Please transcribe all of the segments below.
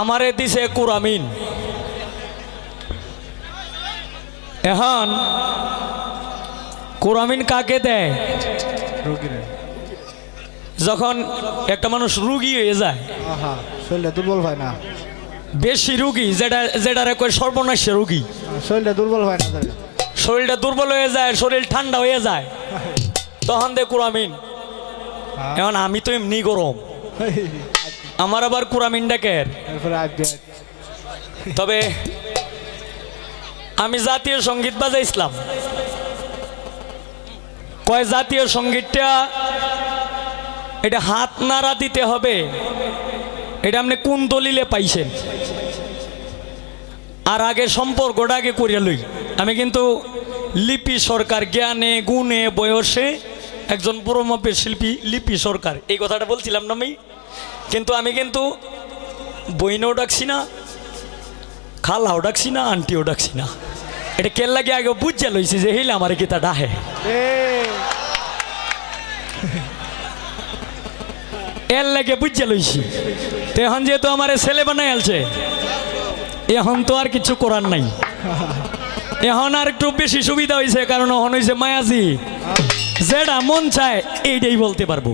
আমারে দিছে কুরামিন। এখন কুরামিন কাকে দেয়? যখন একটা মানুষ রুগী হয়ে যায়, শরীরটা দুর্বল হয় না, বেশি রুগী, যেটারে কয় সর্বনাশী রুগী, শরীরটা দুর্বল হয় না, শরীরটা দুর্বল হয়ে যায়, শরীর ঠান্ডা হয়ে যায়, তখন দে কুরামিন। এখন আমি তো এমনি গরম, আমার আবার কুরামিন ডাকের। তবে আমি জাতীয় সঙ্গীত বাজাইছিলাম। কয় জাতীয় সঙ্গীতটা এটা হাত নাড়া দিতে হবে, এটা আপনি কোন দলিলে পাইছেন? আর আগে সম্পর্কটা আগে করিয়া লই। আমি কিন্তু লিপি সরকার, জ্ঞানে গুণে বয়সে একজন বড় মাপের শিল্পী লিপি সরকার, এই কথাটা বলছিলাম না আমি। কিন্তু আমি কিন্তু বইনেও ডাকছি না, খালাও ডাকছি না, আন্টিও ডাকছি না। এটা কেল লাগে আগে বুঝা লইছি যে হেলে আমার গীতা ডাহে, এর লাগে বুঝা লইছি। তো এখন যেহেতু আমার ছেলে বানাই আলছে, এখন তো আর কিছু করার নাই। এখন আর একটু বেশি সুবিধা হয়েছে, কারণ এখন হয়েছে মায়াজি, যেটা মন চায় এইটাই বলতে পারবো।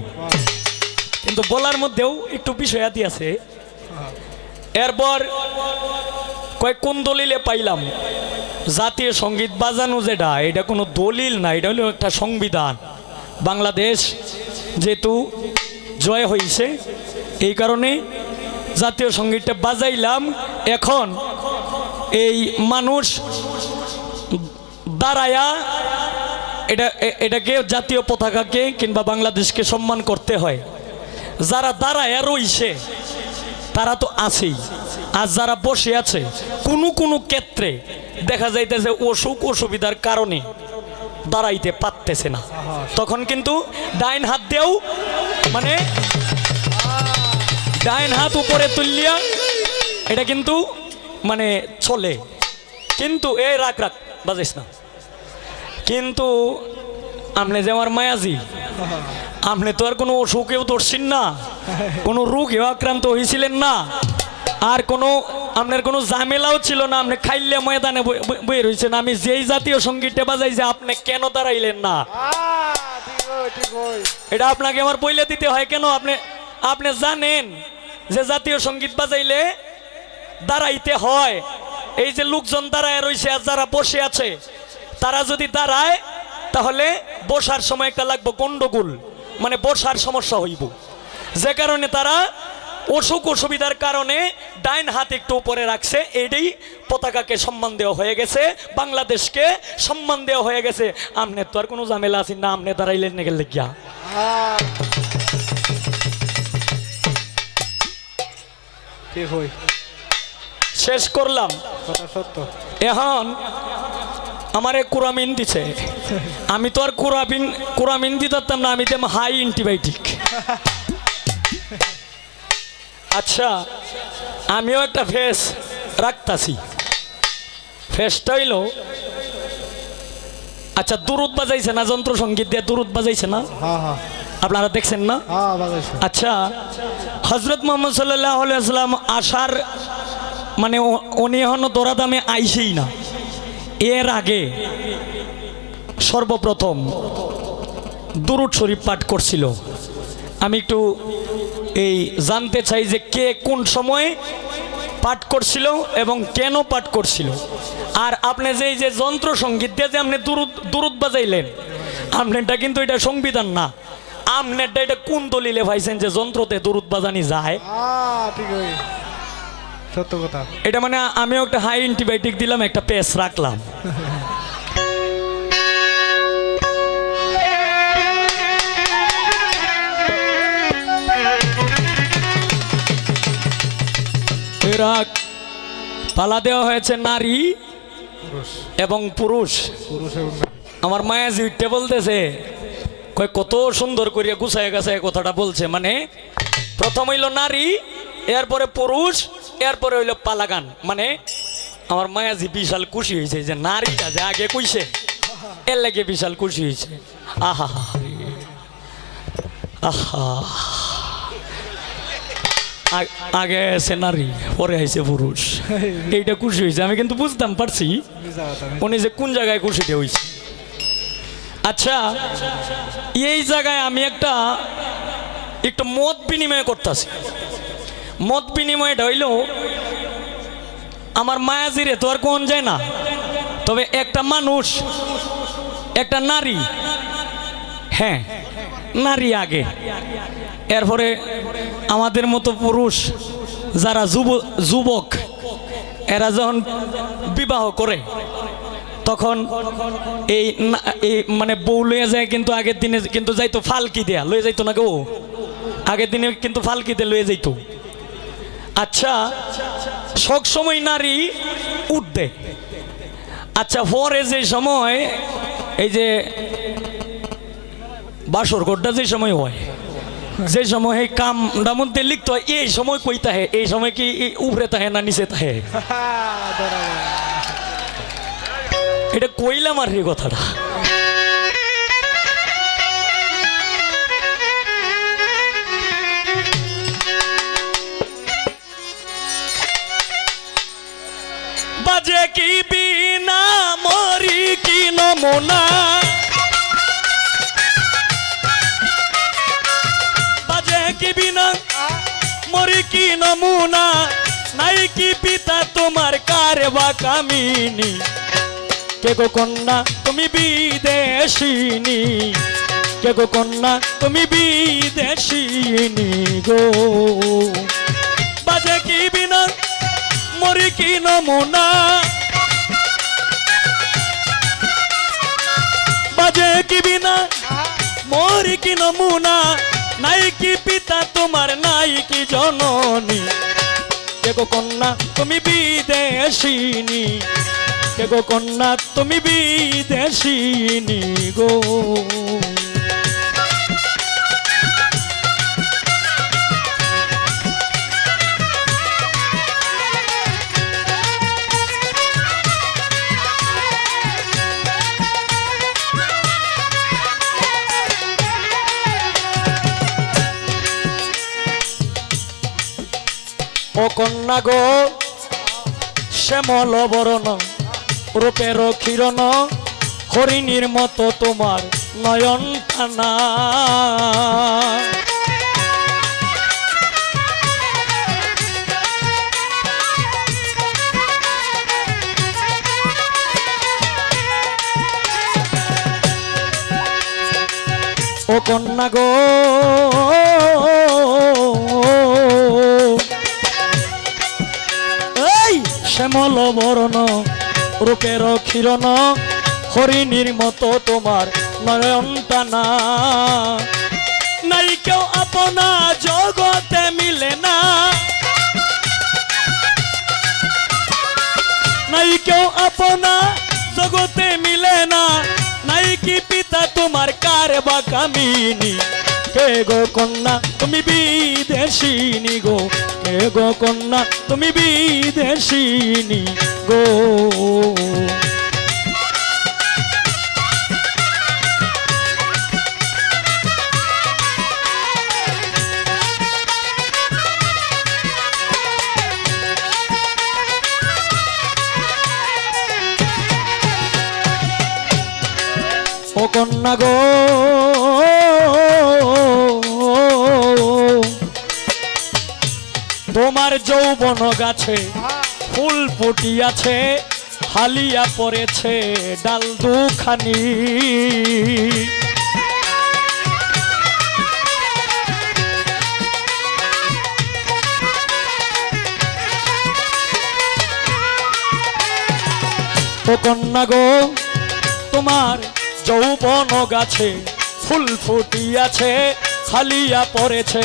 কিন্তু বলার মধ্যেও একটু বিষয়াদি আছে। এরপর কয়েক কোন দলিলে পাইলাম? জাতীয় সঙ্গীত বাজানো যেটা, এটা কোনো দলিল না, এটা হলো একটা সংবিধান। বাংলাদেশ যেহেতু জয় হয়েছে, এই কারণে জাতীয় সঙ্গীতটা বাজাইলাম। এখন এই মানুষ দাঁড়ায়া এটাকে জাতীয় পতাকাকে কিংবা বাংলাদেশকে সম্মান করতে হয়। যারা দাঁড়ায়া রইছে তারা তো আছেই, আর যারা বসে আছে কোনো কোনো ক্ষেত্রে দেখা যাইতেছে অসুখ অসুবিধার কারণে দাঁড়াইতে পারতেছে না, তখন কিন্তু ডাইন হাত দিয়েও, মানে ডাইন হাত উপরে তুললিয়া এটা কিন্তু মানে চলে। কিন্তু এই রাখ রাখ বাজাইস না। কিন্তু আপনি যে আমার মায়াজি, আপনি তো আর কোনো অসুখেও ধরছেন না, কোনো রোগেও আক্রান্ত হয়েছিলেন না, আর কোনো আপনার কোনো ঝামেলাও ছিল না, আপনি খাইলে ময়দানে বই রয়েছেন। আমি যেই জাতীয় সঙ্গীতটা বাজাই যে আপনি কেন দাঁড়াইলেন না, এটা আপনাকে আমার বইলে দিতে হয় কেন? আপনি জানেন যে জাতীয় সঙ্গীত বাজাইলে দাঁড়াইতে হয়। এই যে লোকজন দাঁড়ায় রয়েছে আর যারা বসে আছে, তারা যদি দাঁড়ায় তাহলে বসার সময় একটা লাগবে গন্ডগোল, মানে বসার সমস্যা হইব, যে কারণে তারা অসুখ অসুবিধার কারণে ডাইন হাত একটু উপরে রাখছে। এইটাই পতাকাকে সম্মান দেওয়া হয়ে গেছে, বাংলাদেশকে সম্মান দেওয়া হয়ে গেছে। আমনে তো আর কোনো ঝামেলা আছেন না, আমনে দাঁড়াইলেন না গেলে গিয়া। শেষ করলাম। এখন আমারে কুরামিন দিছে, আমি তো আর কুরামিন দিতাম না, আমি দিতাম হাই অ্যান্টিবায়োটিক। আচ্ছা, আমিও একটা ফেস রাখতাছি। ফেসটা হইল, আচ্ছা দুরুদ বাজাইছে না, যন্ত্র সঙ্গীত দিয়ে দুরুদ বাজাইছে না, আপনারা দেখছেন না? আচ্ছা, হজরত মোহাম্মদ সাল্লাল্লাহু আলাইহি ওয়াসাল্লাম আসার মানে উনি এখনো দৌড়াদামে আইসেই না। এর আগে সর্বপ্রথম দুরুদ শরীফ পাঠ করছিল। আমি একটু এই জানতে চাই যে কে কোন সময়ে পাঠ করছিল এবং কেন পাঠ করছিল। আর আপনি যে এই যে যন্ত্র সঙ্গীত দিয়ে যে আপনি দুরুদ বাজাইলেন, আপনারটা কিন্তু এটা সংবিধান না। আপনারটা এটা কোন দলিলে পাইছেন যে যন্ত্রতে দুরুদ বাজানি যায়? সত্য কথা। এটা মানে আমিও একটা হাই অ্যান্টিবায়োটিক দিলাম, একটা পেস রাখলাম। পালা দেওয়া হয়েছে নারী এবং পুরুষ। আমার মায়াজি উঠতে বলতেছে, কত সুন্দর করিয়া গুছায় গাছায় কথাটা বলছে। মানে প্রথম হইল নারী, এরপরে পুরুষ, এরপরে হইল পালাগান। মানে আমার মায়াজি বিশাল খুশি হয়েছে যে নারীটা যে আগে কইছে, এর লাগে বিশাল খুশি হয়েছে। আহা আহা আগে আছে নারী পরে আইছে পুরুষ, এইটা খুশি হয়েছে। আমি কিন্তু বুঝতাম পারছি উনি যে কোন জায়গায় খুশিটা হয়েছে। আচ্ছা, এই জায়গায় আমি একটু মত বিনিময় করতেছি। মত বিনিময়টা হইল, আমার মায়াজিরে তো আর কোন যায় না, তবে একটা মানুষ, একটা নারী, হ্যাঁ নারী আগে, এরপরে আমাদের মতো পুরুষ যারা যুবক এরা যখন বিবাহ করে তখন এই মানে বউ লইয়া যায়, কিন্তু আগের দিনে কিন্তু যাইতো ফালকি দেয়া লয়ে যাইতো না গো, আগের দিনে কিন্তু ফালকিতে লয়ে যাইতো। আচ্ছা, সব সময় নারী উঠবে। আচ্ছা, পরে যে সময় এই যে বাসর ঘরটা যে সময় হয়, যে সময় এই কামটা মধ্যে লিখতে হয়, এই সময় কই তাহে, এই সময় কি উপরে তাহে না নিচে তাহে, এটা কইলাম আর এই কথাটা। বাজে কি বিনা মরি কি নমুনা, বাজে কি বিনা মরি কি নমুনা, নাই কি পিতা তোমার কারে বা কামিনী, কে গো কন্যা তুমি বিদেশিনী, কে গো কন্যা তুমি বিদেশিনী গো। বাজে কি বিনা মরি কি নমুনা, বাজে কি বিনা মরি কি নমুনা, নাই কি পিতা তোমার নাই কি জননী, কে গো কন্যা তুমি বিদেশিনী, কে গো কন্যা তুমি বিদেশিনী গো। ও কন্যা গো শ্যামল বরণ রূপের কিরণ, হরিণীর মতো তোমার নয়ন টানা, ও কন্যা গো শ্যামল বরণ রূপের কিরণ, হরিণীর মতো তোমার নয়ন টানা, নাই কেউ আপনা জগতে মিলে না, নাই কেউ আপনা জগতে মিলে না, নাই কি পিতা তোমার কার বা কামিনী, কে গো কন্যা তুমি বিদেশিনী গো, কে গো কন্যা তুমি বিদেশিনী গো। ও কন্যা গো তোমার যৌবন গাছে ফুল ফুটিয়াছে, হালিয়া পড়েছে ডাল দুখানি, ও কন্যা গো তোমার যৌবন গাছে ফুল ফুটিয়াছে, হালিয়া পড়েছে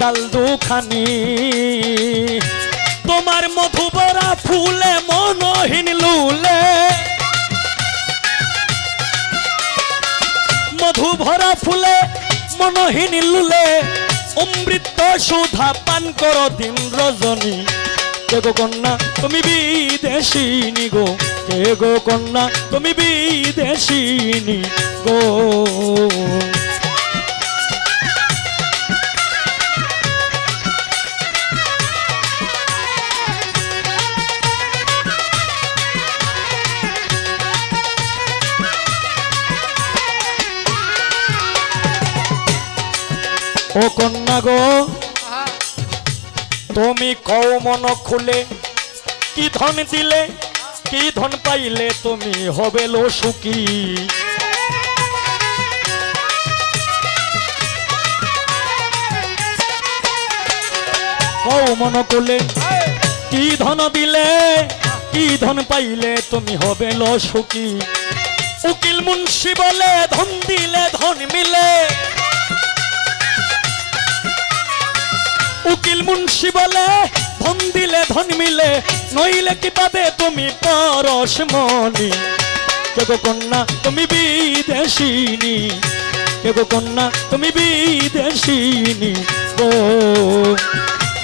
ডাল দুখানি, তোমার মধুবরা ফুলে মনহীন লুলে, মধু ভরা ফুলে মনহীন লুলে, অমৃত সুধা পান করো দিন রজনী, কে গো কন্যা তুমি বিদেশিনী গো, কে গো কন্যা তুমি বিদেশিনী গো। ও কন্যা গো তুমি কও মন খুলে কি ধন দিলে কি ধন পাইলে তুমি হবে লো সুখী কও মন খুলে কি ধন দিলে কি ধন পাইলে তুমি হবে লো সুখী উকিল মুন্সি বলে ধন দিলে ধন মিলে উকিল মুন্সি বলে ধন দিলে ধন মিলে নইলে কি পাবে তুমি পরশমণি কে গো কন্যা তুমি বিদেশিনী কে গো কন্যা তুমি বিদেশিনী গো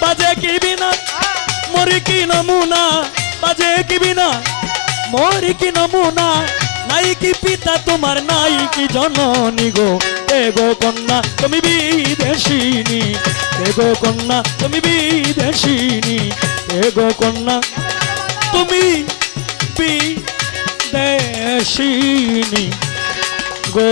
বাজে কি বিনা মরি কি নমুনা বাজে কি বিনা মরি কি নমুনা নাই কি পিতা তোমার নাই কি জননী গো এ গো কন্যা তুমি বিদেশিনী এ গো কন্যা তুমি বিদেশিনী এ গো কন্যা তুমি বিদেশিনী গো